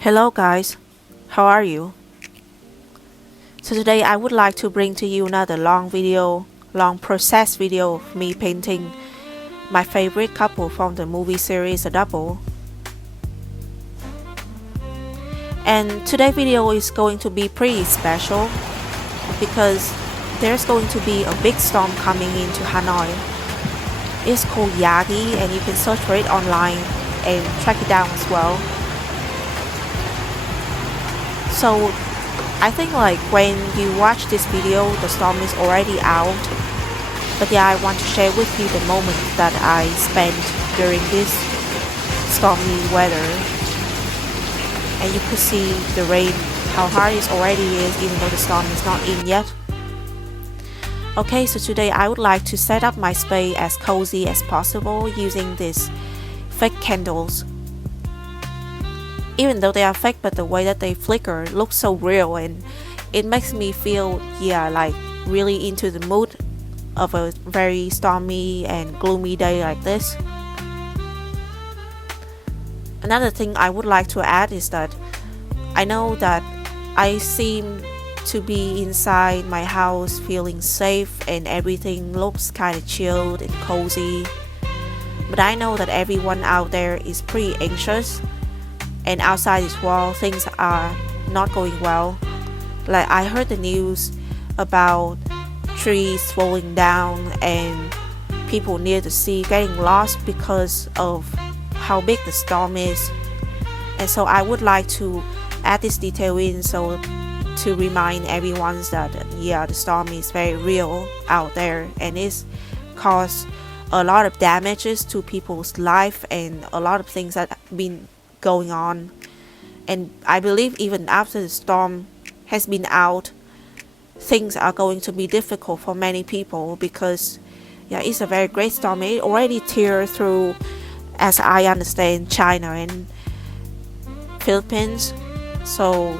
Hello guys, how are you? So today I would like to bring to you another long process video of me painting my favorite couple from the movie series A Double. And today's video is going to be pretty special because there's going to be a big storm coming into Hanoi. It's called Yagi and you can search for it online and track it down as well. So I think like when you watch this video, the storm is already out. But yeah, I want to share with you the moment that I spent during this stormy weather. And you could see the rain, how hard it already is even though the storm is not in yet. Okay, so today I would like to set up my space as cozy as possible using these fake candles. Even though they are fake, but the way that they flicker looks so real and it makes me feel, like really into the mood of a very stormy and gloomy day like this. Another thing I would like to add is that I know that I seem to be inside my house feeling safe and everything looks kind of chilled and cozy. But I know that everyone out there is pretty anxious. And outside this wall, things are not going well. Like I heard the news about trees falling down and people near the sea getting lost because of how big the storm is. And so I would like to add this detail in so to remind everyone that the storm is very real out there and it's caused a lot of damages to people's life and a lot of things that have been going on. And I believe even after the storm has been out, things are going to be difficult for many people because it's a very great storm. It already tear through, as I understand, China and Philippines. So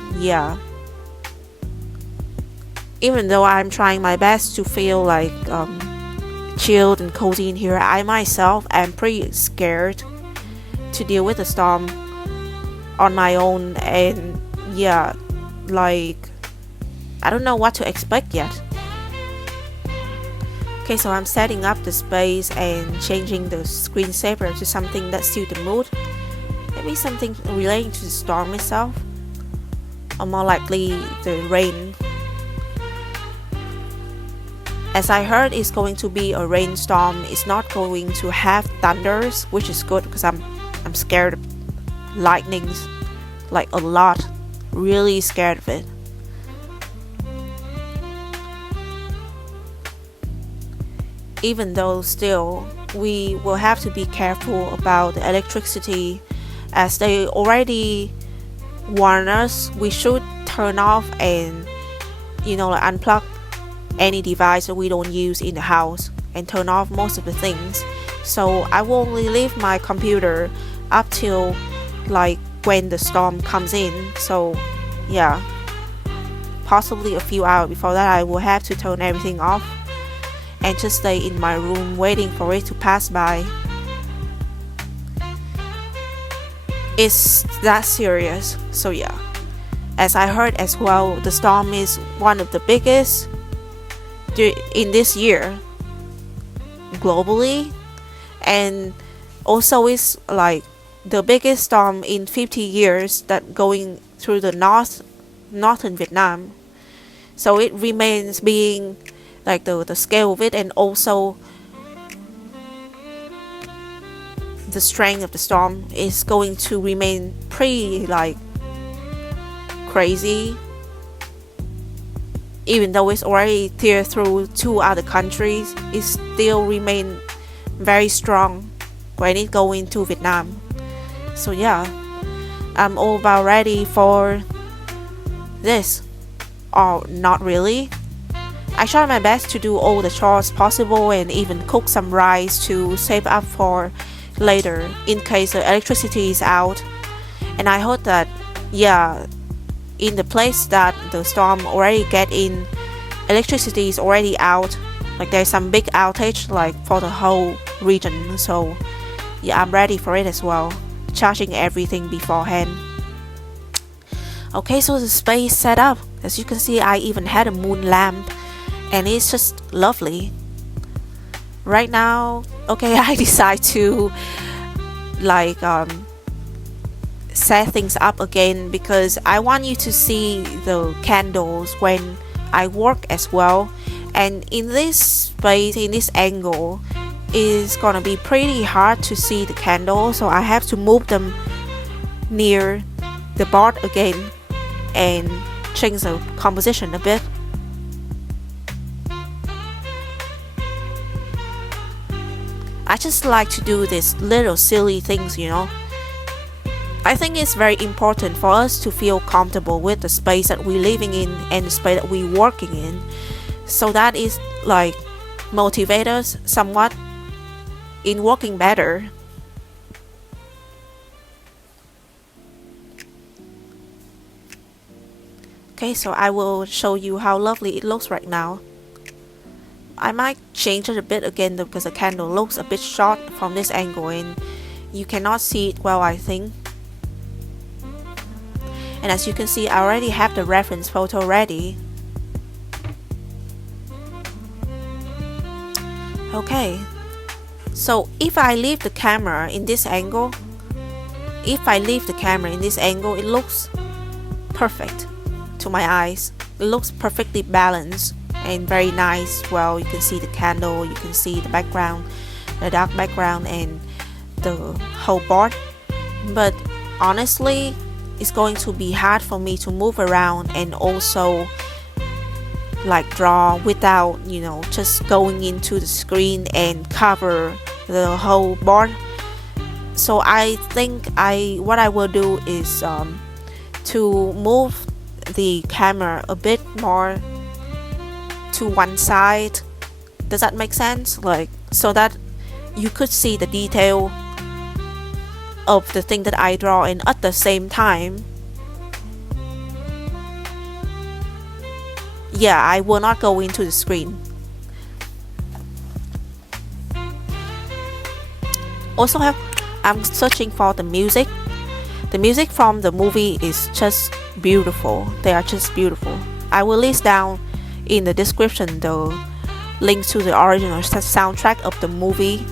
even though I'm trying my best to feel like chilled and cozy in here, I myself am pretty scared to deal with the storm on my own. And like I don't know what to expect yet. Okay, so I'm setting up the space and changing the screensaver to something that suits the mood. Maybe something relating to the storm itself, or more likely the rain. As I heard, it's going to be a rainstorm. It's not going to have thunders, which is good because I'm scared of lightnings, like a lot, really scared of it. Even though still we will have to be careful about the electricity, as they already warn us we should turn off and like unplug any device that we don't use in the house and turn off most of the things. So I will only leave my computer up till like when the storm comes in. So possibly a few hours before that I will have to turn everything off and just stay in my room waiting for it to pass by. It's that serious. So as I heard as well, the storm is one of the biggest in this year globally, and also it's like the biggest storm in 50 years that going through the northern Vietnam. So it remains being like the scale of it, and also the strength of the storm is going to remain pretty like crazy. Even though it's already tear through 2 other countries, it still remain very strong when it go into Vietnam. So I'm all about ready for this, or not really. I try my best to do all the chores possible and even cook some rice to save up for later in case the electricity is out. And I hope that in the place that the storm already get in, electricity is already out, like there's some big outage like for the whole region. So yeah, I'm ready for it as well, charging everything beforehand. Okay, so the space set up, as you can see, I even had a moon lamp, and it's just lovely. Right now, okay, I decide to like set things up again because I want you to see the candles when I work as well. And in this space, in this angle, it's gonna be pretty hard to see the candle, so I have to move them near the board again and change the composition a bit. I just like to do these little silly things, you know. I think it's very important for us to feel comfortable with the space that we're living in and the space that we're working in, so that is like motivate us somewhat in working better. Okay, so I will show you how lovely it looks right now. I might change it a bit again though, because the candle looks a bit short from this angle and you cannot see it well, I think. And as you can see, I already have the reference photo ready. Okay, so if I leave the camera in this angle, it looks perfect to my eyes. It looks perfectly balanced and very nice. Well, you can see the candle, you can see the background, the dark background, and the whole board. But honestly, it's going to be hard for me to move around and also like draw without, you know, just going into the screen and cover the whole board. So I think what I will do is to move the camera a bit more to one side. Does that make sense? Like, so that you could see the detail of the thing that I draw, and at the same time, yeah, I will not go into the screen. Also, I'm searching for the music. The music from the movie is just beautiful. They are just beautiful. I will list down in the description the links to the original soundtrack of the movie,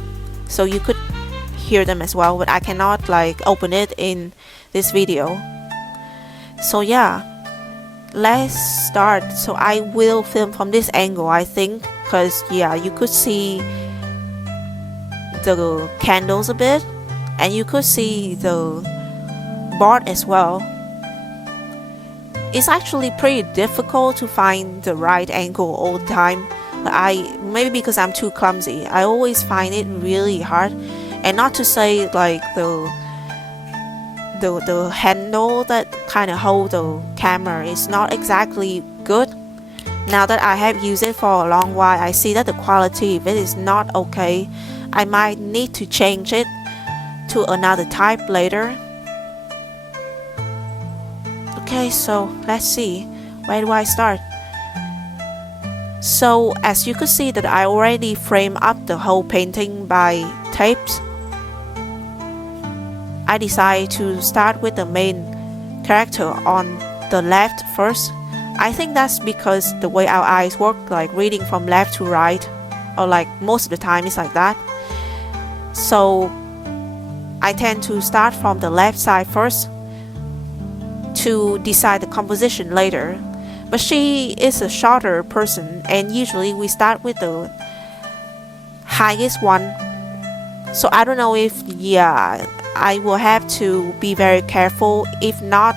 so you could hear them as well, but I cannot like open it in this video. So yeah, let's start. So I will film from this angle, I think, because yeah, you could see the candles a bit and you could see the board as well. It's actually pretty difficult to find the right angle all the time. Maybe because I'm too clumsy, I always find it really hard. And not to say like the handle that kind of hold the camera is not exactly good. Now that I have used it for a long while, I see that the quality of it is not okay. I might need to change it to another type later. Okay, so let's see, where do I start? So as you could see that I already framed up the whole painting by tapes. I decided to start with the main character on the left first. I think that's because the way our eyes work, like reading from left to right, or like most of the time it's like that. So I tend to start from the left side first to decide the composition later. But she is a shorter person and usually we start with the highest one. So I don't know if, yeah, I will have to be very careful. If not,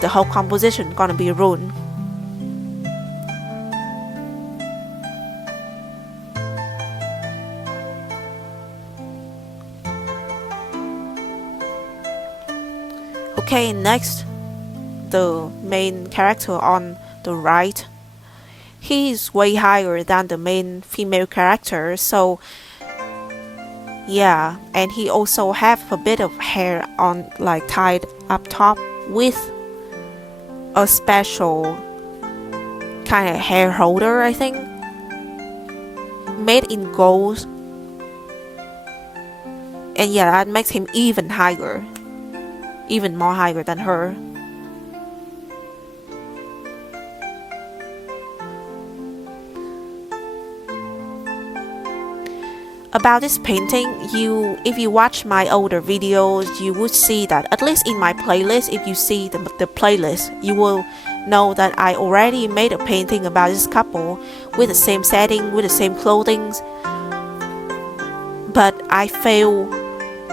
the whole composition gonna be ruined. Okay, next, the main character on the right. He is way higher than the main female character, so yeah, and he also have a bit of hair on, like tied up top with a special kind of hair holder, I think, made in gold. And yeah, that makes him even higher, even more higher than her. About this painting, if you watch my older videos, you would see that, at least in my playlist, if you see the playlist, you will know that I already made a painting about this couple with the same setting, with the same clothing, but I failed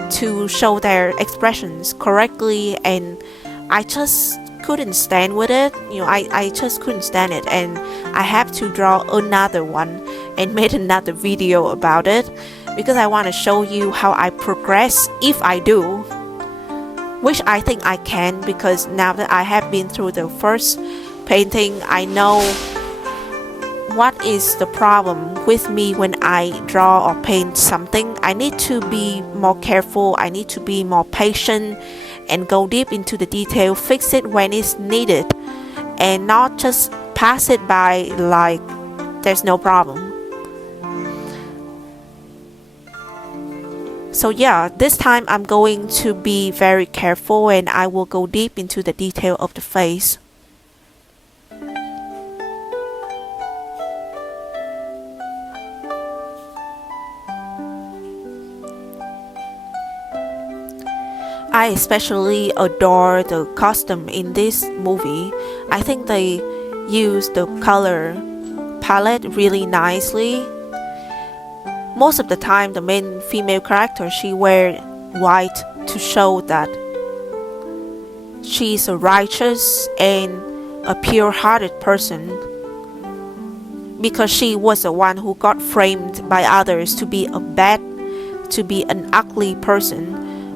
to show their expressions correctly, and I just couldn't stand with it. I just couldn't stand it, and I have to draw another one and made another video about it because I want to show you how I progress if I do, which I think I can, because now that I have been through the first painting, I know what is the problem with me when I draw or paint something. I need to be more careful, I need to be more patient and go deep into the detail, fix it when it's needed, and not just pass it by like there's no problem. So yeah, this time I'm going to be very careful and I will go deep into the detail of the face. I especially adore the costume in this movie. I think they use the color palette really nicely. Most of the time, the main female character, she wears white to show that she's a righteous and a pure-hearted person, because she was the one who got framed by others to be an ugly person.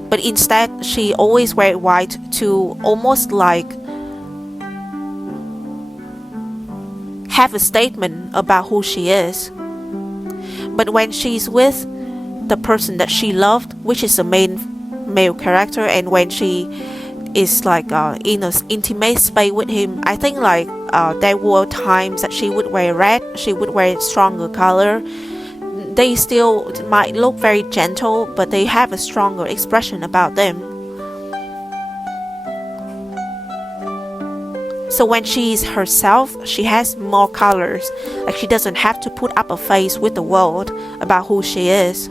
But instead, she always wears white to almost like have a statement about who she is. But when she's with the person that she loved, which is the main male character, and when she is like in an intimate space with him, I think like there were times that she would wear red, she would wear stronger color. They still might look very gentle, but they have a stronger expression about them. So when she's herself, she has more colors. Like she doesn't have to put up a face with the world about who she is.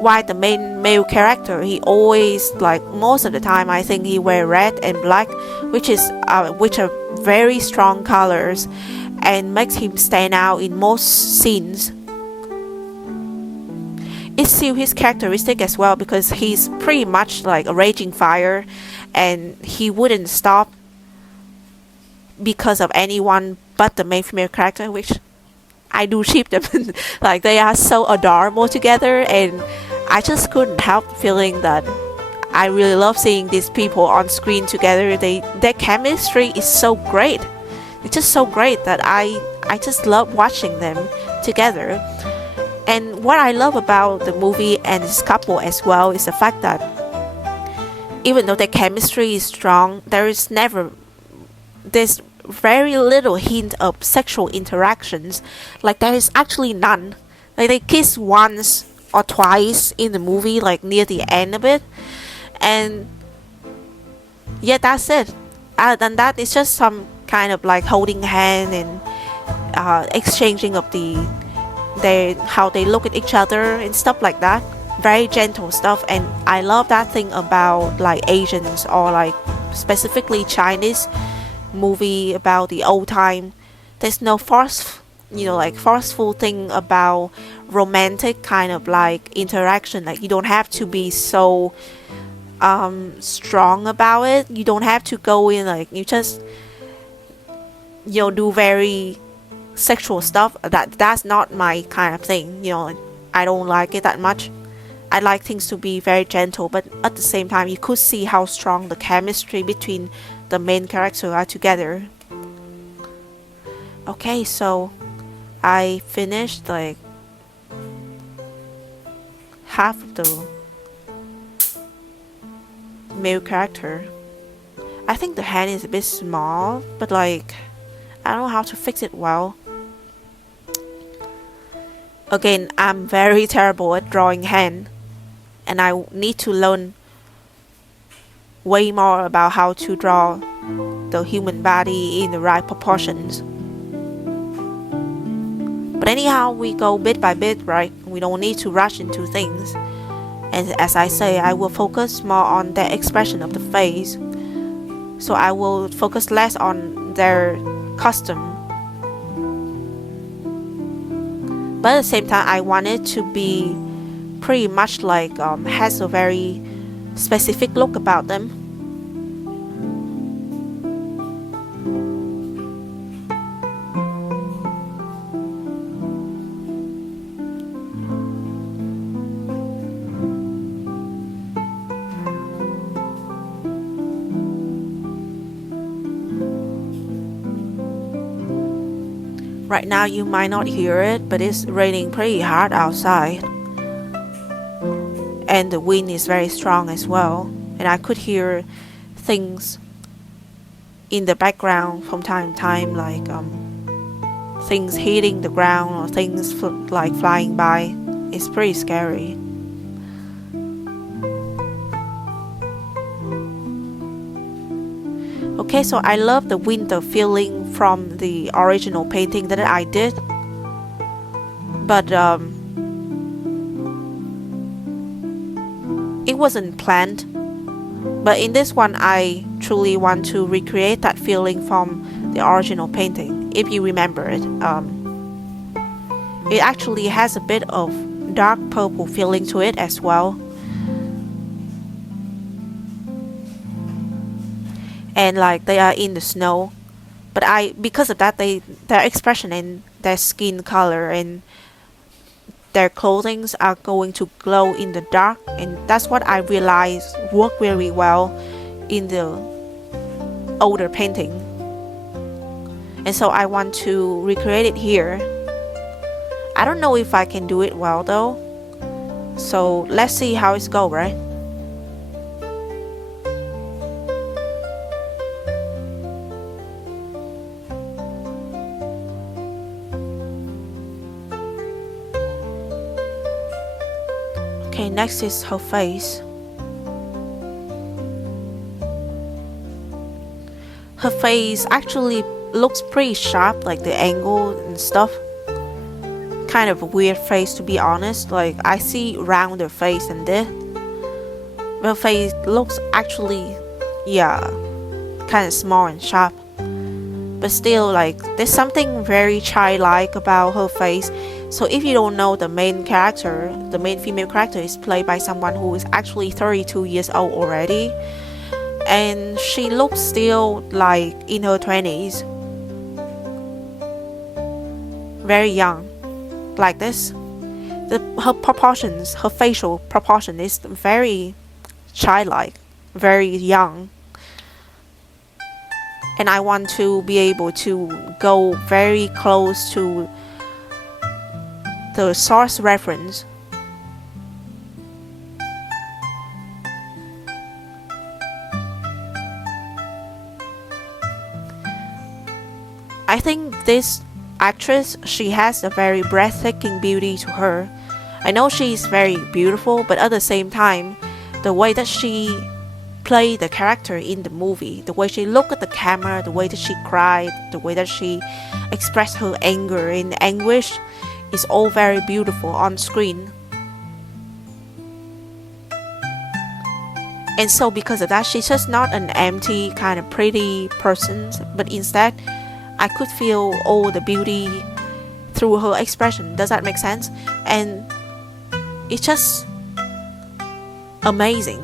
While the main male character, he always, like most of the time, I think he wear red and black, which are very strong colors, and makes him stand out in most scenes. It's still his characteristic as well, because he's pretty much like a raging fire, and he wouldn't stop because of anyone but the main female character, which I do ship them. Like they are so adorable together, and I just couldn't help feeling that I really love seeing these people on screen together. Their chemistry is so great. It's just so great that I just love watching them together. And what I love about the movie and this couple as well is the fact that even though their chemistry is strong, there's very little hint of sexual interactions. Like there is actually none. Like they kiss once or twice in the movie, like near the end of it, and yeah, that's it. Other than that, it's just some kind of like holding hand and exchanging of how they look at each other and stuff like that. Very gentle stuff, and I love that thing about like Asians or like specifically Chinese movie about the old time. There's no forceful thing about romantic kind of like interaction. Like you don't have to be so strong about it. You don't have to go in like you just do very sexual stuff. That's not my kind of thing. I don't like it that much. I like things to be very gentle, but at the same time, you could see how strong the chemistry between the main characters are together. Okay, so I finished like half of the male character. I think the hand is a bit small, but like I don't know how to fix it well. Again, I'm very terrible at drawing hand, and I need to learn way more about how to draw the human body in the right proportions. But anyhow, we go bit by bit, right? We don't need to rush into things. And as I say, I will focus more on the expression of the face. So I will focus less on their costume. But at the same time, I want it to be pretty much like has a very specific look about them. Right now you might not hear it, but it's raining pretty hard outside. And the wind is very strong as well. And I could hear things in the background from time to time, like things hitting the ground or things like flying by. It's pretty scary. Okay, so I love the winter feeling from the original painting that I did. But it wasn't planned. But in this one, I truly want to recreate that feeling from the original painting. If you remember it, it actually has a bit of dark purple feeling to it as well. And like they are in the snow, but because of that, their expression and their skin color and their clothing are going to glow in the dark, and that's what I realized worked very well in the older painting. And so I want to recreate it here. I don't know if I can do it well though, so let's see how it's go, right? Okay, next is her face. Her face actually looks pretty sharp, like the angle and stuff. Kind of a weird face, to be honest. Like I see rounder face than this. Her face looks actually, yeah, kind of small and sharp. But still, like there's something very childlike about her face. So if you don't know, the main character, the main female character, is played by someone who is actually 32 years old already. And she looks still like in her 20s. Very young. Like this. Her proportions, her facial proportion is very childlike. Very young. And I want to be able to go very close to the source reference. I think this actress, she has a very breathtaking beauty to her. I know she's very beautiful, but at the same time, the way that she played the character in the movie, the way she looked at the camera, the way that she cried, the way that she expressed her anger and anguish, is all very beautiful on screen. And so because of that, she's just not an empty kind of pretty person, but instead I could feel all the beauty through her expression. Does that make sense? And it's just amazing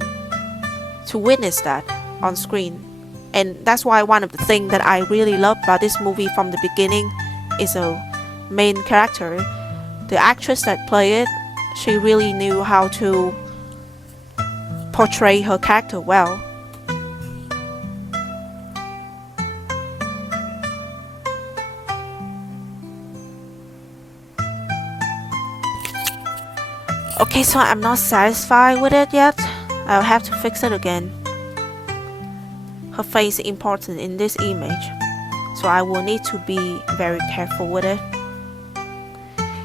to witness that on screen. And that's why one of the things that I really love about this movie from the beginning is a main character. The actress that played it, she really knew how to portray her character well. Okay, so I'm not satisfied with it yet. I'll have to fix it again. Her face is important in this image, so I will need to be very careful with it.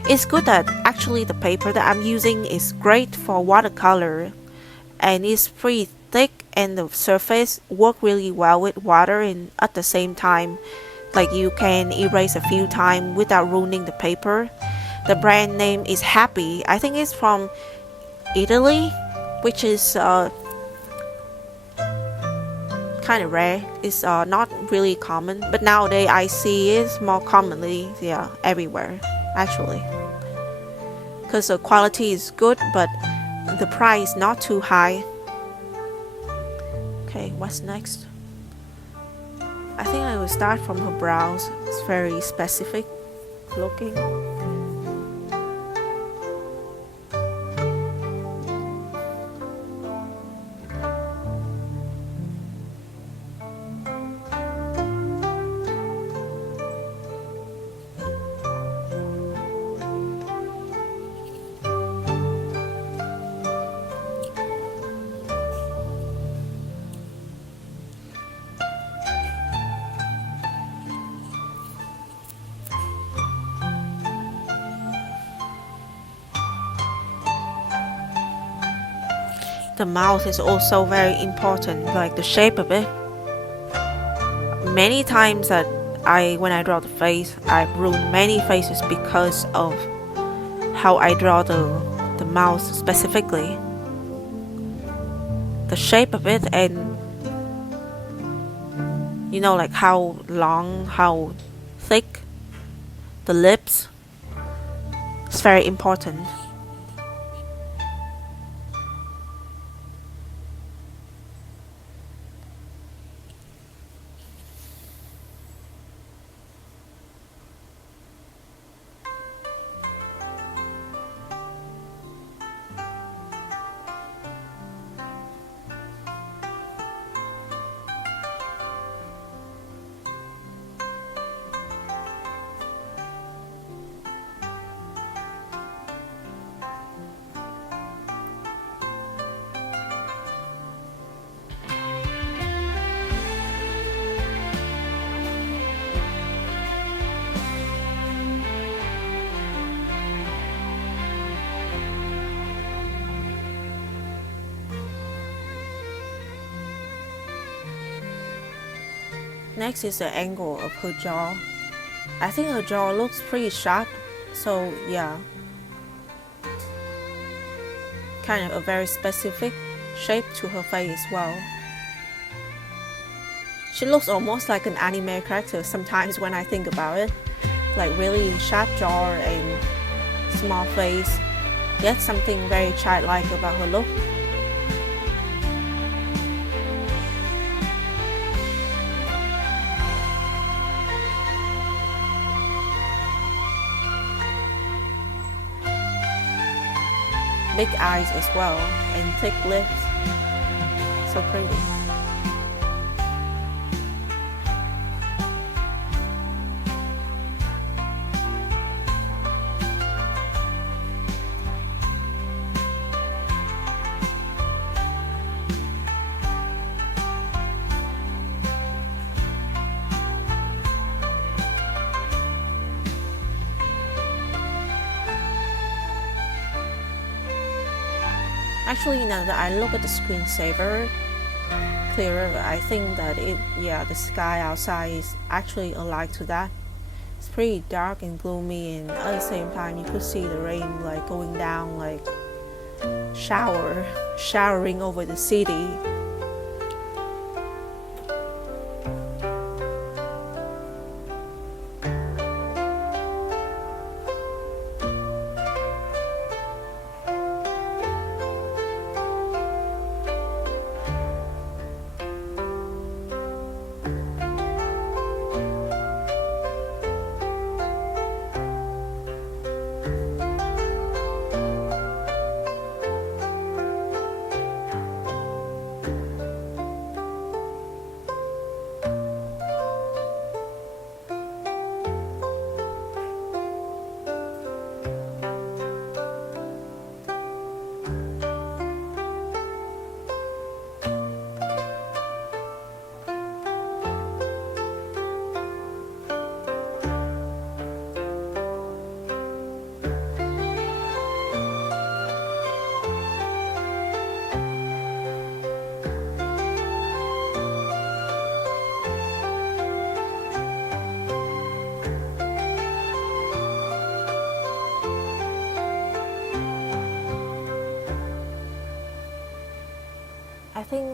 It's good that actually the paper that I'm using is great for watercolor, and it's pretty thick, and the surface work really well with water, and at the same time like you can erase a few times without ruining the paper. The brand name is Happy. I think it's from Italy, which is kind of rare. It's not really common, but nowadays I see it more commonly, yeah, everywhere actually, because the quality is good, but the price not too high. Okay, what's next? I think I will start from her brows. It's very specific looking. The mouth is also very important, like the shape of it. Many times that when I draw the face, I've ruined many faces because of how I draw the mouth specifically. The shape of it, and like how long, how thick the lips. It's very important. Next is the angle of her jaw. I think her jaw looks pretty sharp, so yeah, kind of a very specific shape to her face as well. She looks almost like an anime character sometimes when I think about it, like really sharp jaw and small face, yet something very childlike about her look. Big eyes as well, and thick lips. So pretty. Actually, now that I look at the screensaver clearer, I think that the sky outside is actually alike to that. It's pretty dark and gloomy, and at the same time you could see the rain like going down, like showering over the city.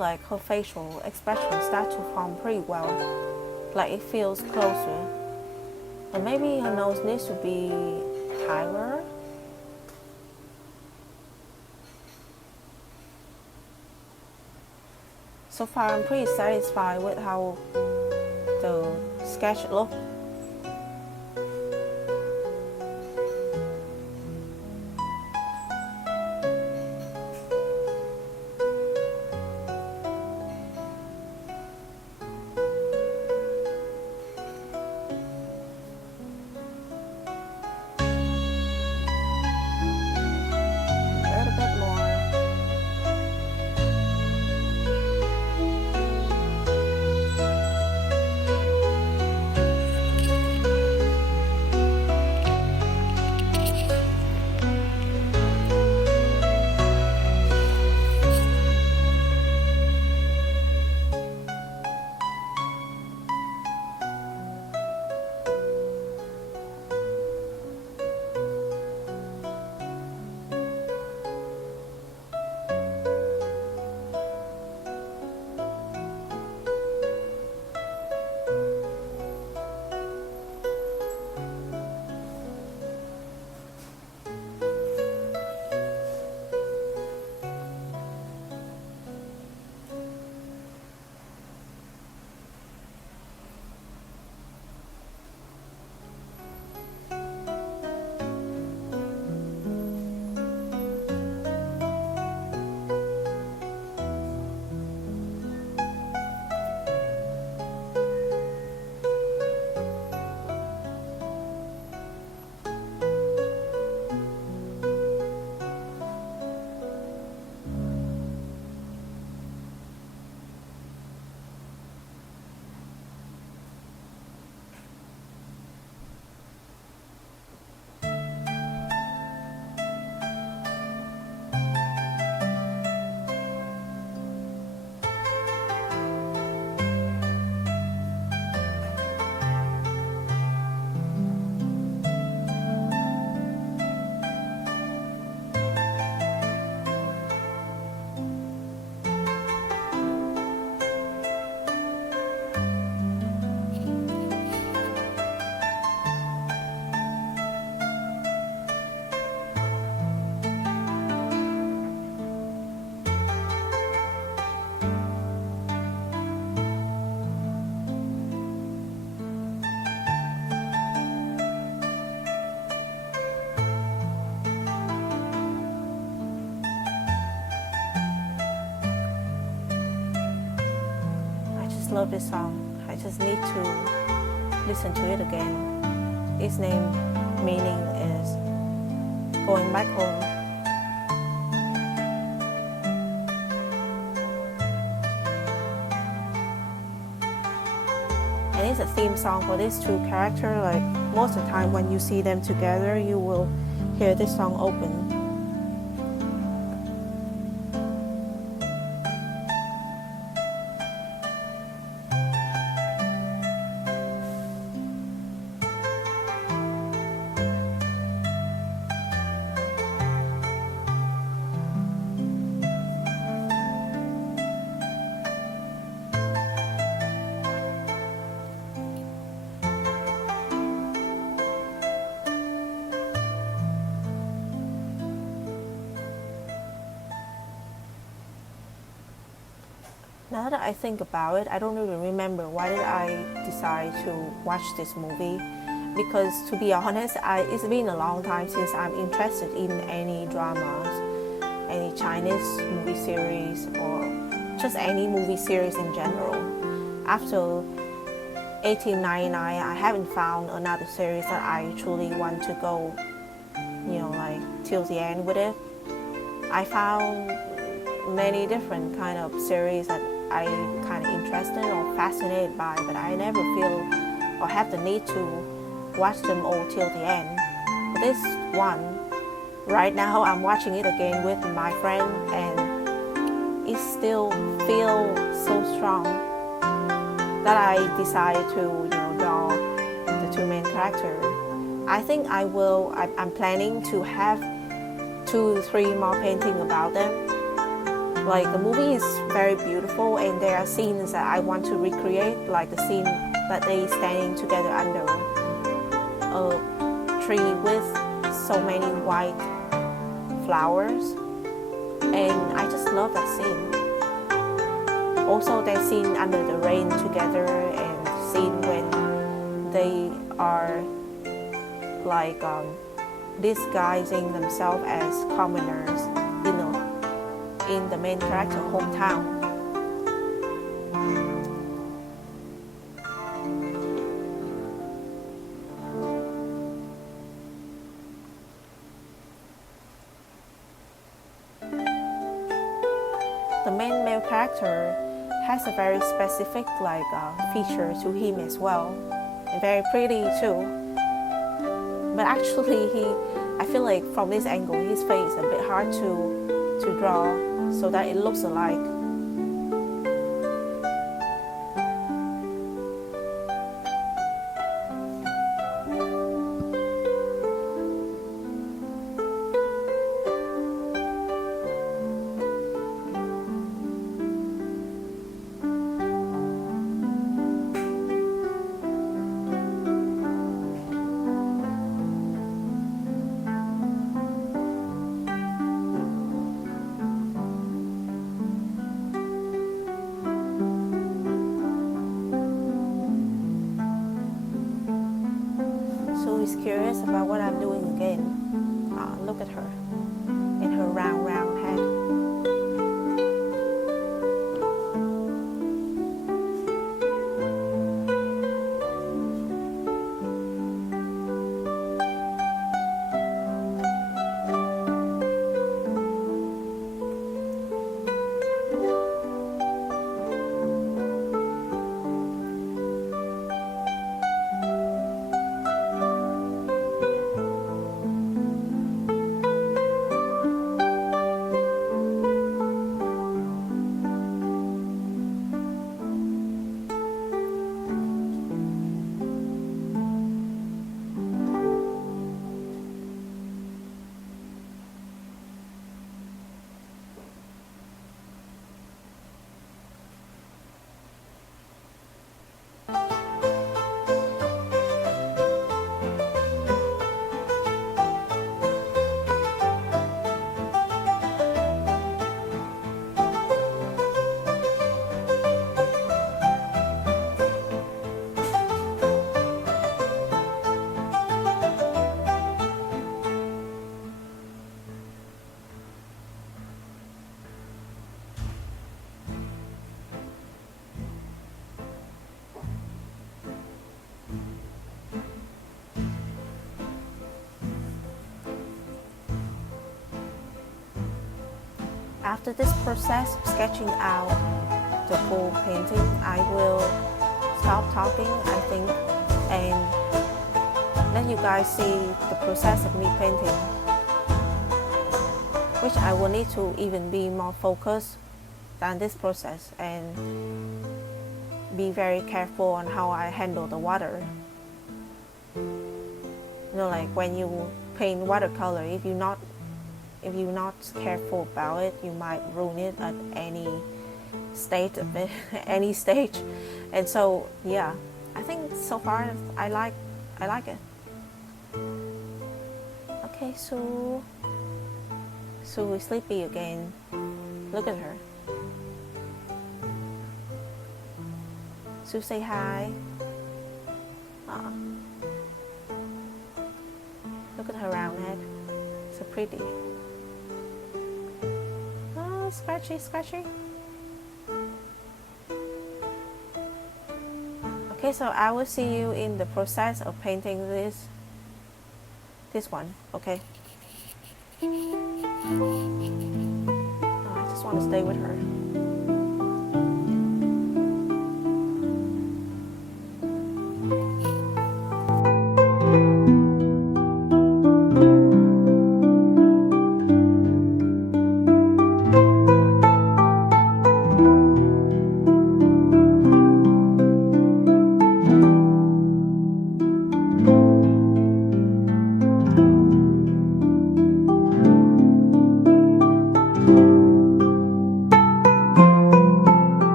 like her facial expression start to form pretty well. Like it feels closer. And maybe her nose needs to be higher. So far, I'm pretty satisfied with how the sketch looks. A little bit more. Love this song. I just need to listen to it again. Its name meaning is Going Back Home. And it's a theme song for these two characters. Like most of the time when you see them together, you will hear this song open. Now that I think about it, I don't really remember why did I decide to watch this movie. Because to be honest, it's been a long time since I'm interested in any dramas, any Chinese movie series, or just any movie series in general. After 1899, I haven't found another series that I truly want to go, like till the end with it. I found many different kind of series that I kind of interested or fascinated by, but I never feel or have the need to watch them all till the end. But this one, right now I'm watching it again with my friend, and it still feels so strong that I decided to draw the two main characters. I think I'm planning to have 2 or 3 more paintings about them. Like the movie is very beautiful, and there are scenes that I want to recreate, like the scene that they standing together under a tree with so many white flowers, and I just love that scene. Also, that scene under the rain together, and scene when they are like disguising themselves as commoners, in the main character hometown. The main male character has a very specific feature to him as well, and very pretty too. But actually, I feel like from this angle, his face is a bit hard to draw so that it looks alike. He's curious about what I'm doing again. Look at her in her round head. After this process of sketching out the full painting, I will stop talking, I think, and let you guys see the process of me painting, which I will need to even be more focused than this process and be very careful on how I handle the water. Like when you paint watercolor, if you're not careful about it, you might ruin it at any stage of it, any stage. And so yeah, I think so far I like it. Okay, so we're sleepy again. Look at her. Sue, say hi. Look at her round head. So pretty. Oh, scratchy. Okay, so I will see you in the process of painting this one, okay? Oh, I just want to stay with her.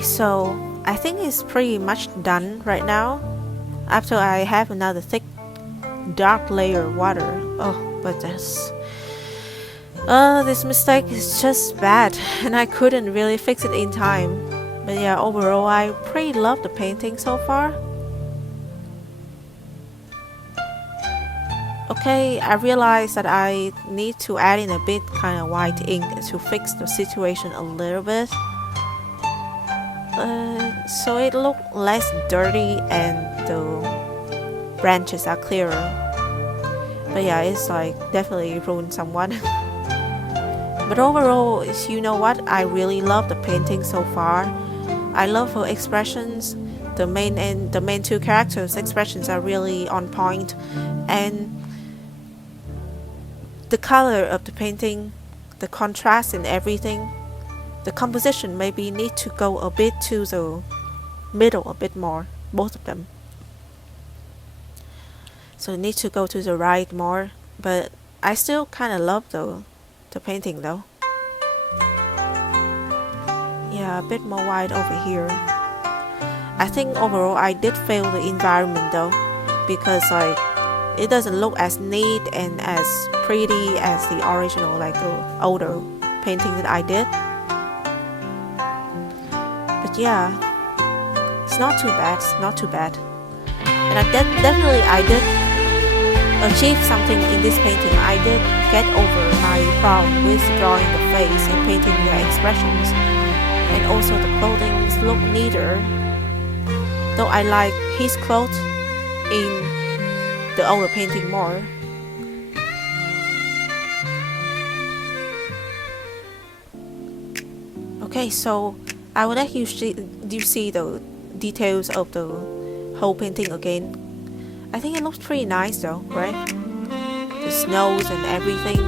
Okay, so I think it's pretty much done right now. After I have another thick dark layer of water. Oh, but this mistake is just bad and I couldn't really fix it in time. But yeah, overall I pretty love the painting so far. Okay, I realized that I need to add in a bit kind of white ink to fix the situation a little bit. So it looked less dirty and the branches are clearer. But yeah, it's like definitely ruined someone. But overall, you know what? I really love the painting so far. I love her expressions. The main two characters' expressions are really on point, and the color of the painting, the contrast and everything, the composition maybe need to go a bit to the middle a bit more, both of them. So need to go to the right more, but I still kind of love the painting though. Yeah, a bit more white over here. I think overall I did fail the environment though, because like it doesn't look as neat and as pretty as the original, like the older painting that I did. But yeah, it's not too bad, it's not too bad. And definitely I did achieve something in this painting. I did get over my problem with drawing the face and painting the expressions. And also the clothing look neater. Though I like his clothes in the older painting more. Okay, so I will let you see the details of the whole painting again. I think it looks pretty nice though, right? The snows and everything,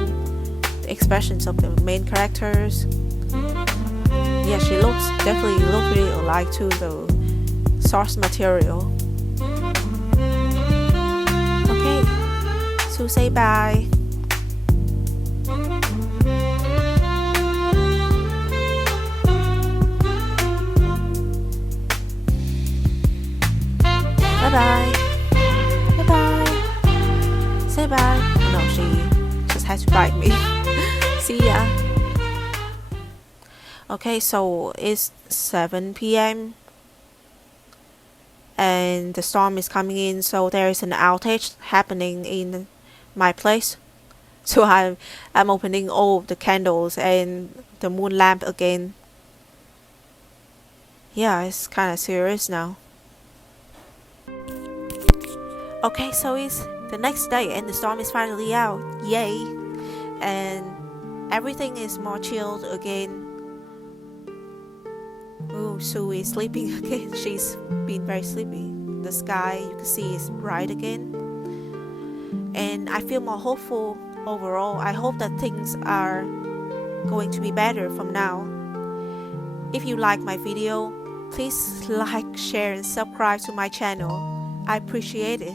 the expressions of the main characters. Yeah, she definitely looks really alike to the source material. Okay, so say bye. Bye bye. Bye bye. Say bye. No, she just had to bite me. See ya. Okay, so it's 7 p.m. and the storm is coming in, so there is an outage happening in my place. So I'm opening all the candles and the moon lamp again. Yeah, it's kind of serious now. Okay, so it's the next day and the storm is finally out. Yay! And everything is more chilled again. Oh, Sue is sleeping again. She's been very sleepy. The sky, you can see, is bright again. And I feel more hopeful overall. I hope that things are going to be better from now. If you like my video, please like, share and subscribe to my channel. I appreciate it.